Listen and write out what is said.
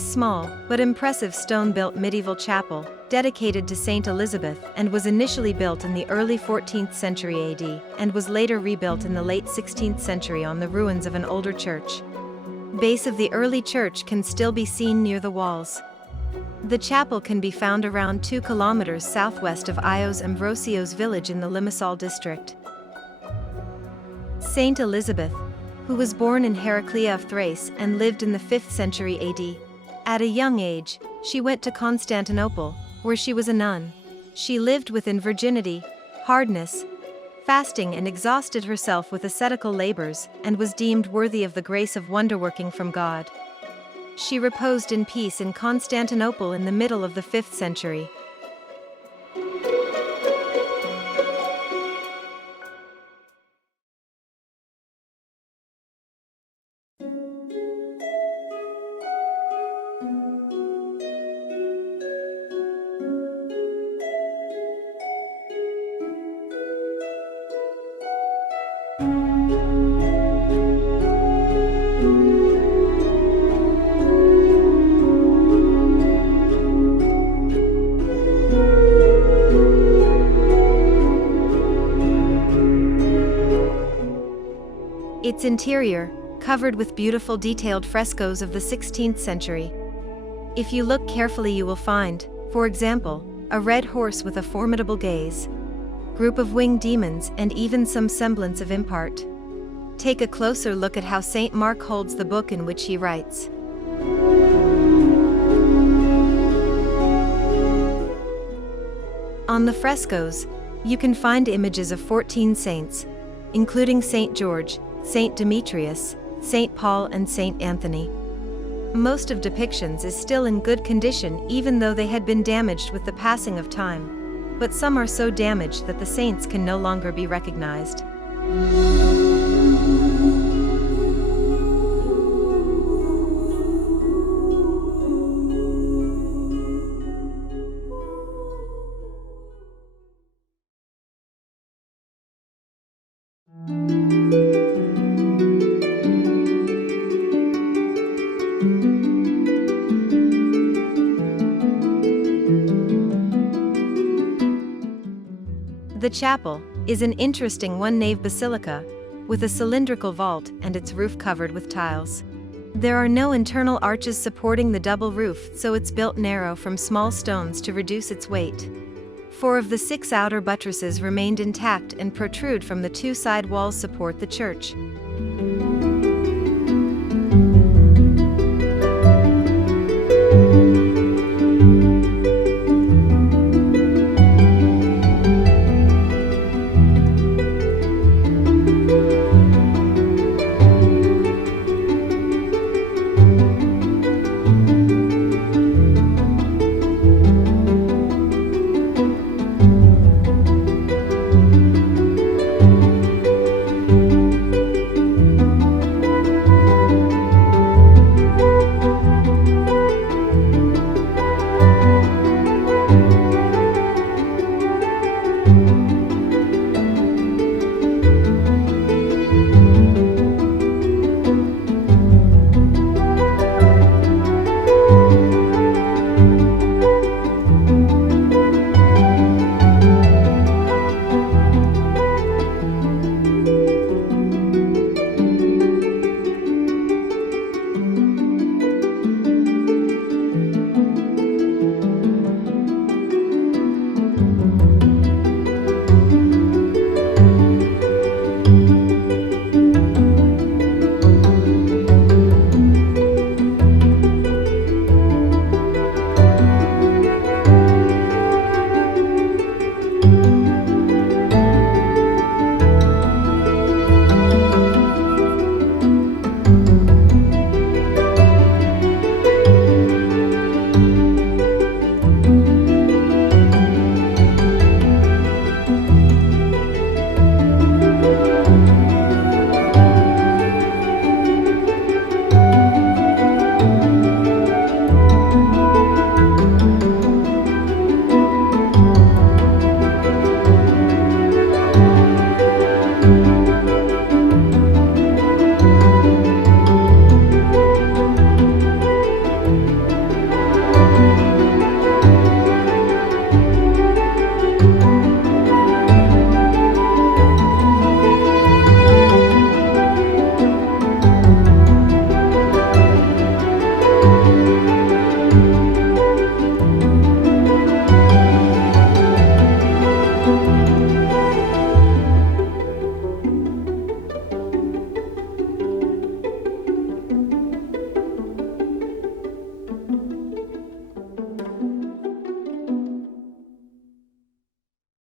This small, but impressive stone-built medieval chapel, dedicated to Saint Elizabeth and was initially built in the early 14th century AD, and was later rebuilt in the late 16th century on the ruins of an older church. Base of the early church can still be seen near the walls. The chapel can be found around 2 kilometers southwest of Agios Amvrosios village in the Limassol district. Saint Elizabeth, who was born in Heraclea of Thrace and lived in the 5th century AD. At a young age, she went to Constantinople, where she was a nun. She lived within virginity, hardness, fasting, and exhausted herself with ascetical labors, and was deemed worthy of the grace of wonderworking from God. She reposed in peace in Constantinople in the middle of the 5th century. Its interior, covered with beautiful detailed frescoes of the 16th century. If you look carefully you will find, for example, a red horse with a formidable gaze, group of winged demons, and even some semblance of impart. Take a closer look at how Saint Mark holds the book in which he writes. On the frescoes, you can find images of 14 saints, including Saint George, Saint Demetrius, Saint Paul, and Saint Anthony. Most of depictions is still in good condition even though they had been damaged with the passing of time, but some are so damaged that the saints can no longer be recognized. The chapel is an interesting one-nave basilica, with a cylindrical vault and its roof covered with tiles. There are no internal arches supporting the double roof, so it's built narrow from small stones to reduce its weight. 4 of the 6 outer buttresses remained intact and protrude from the 2 side walls support the church.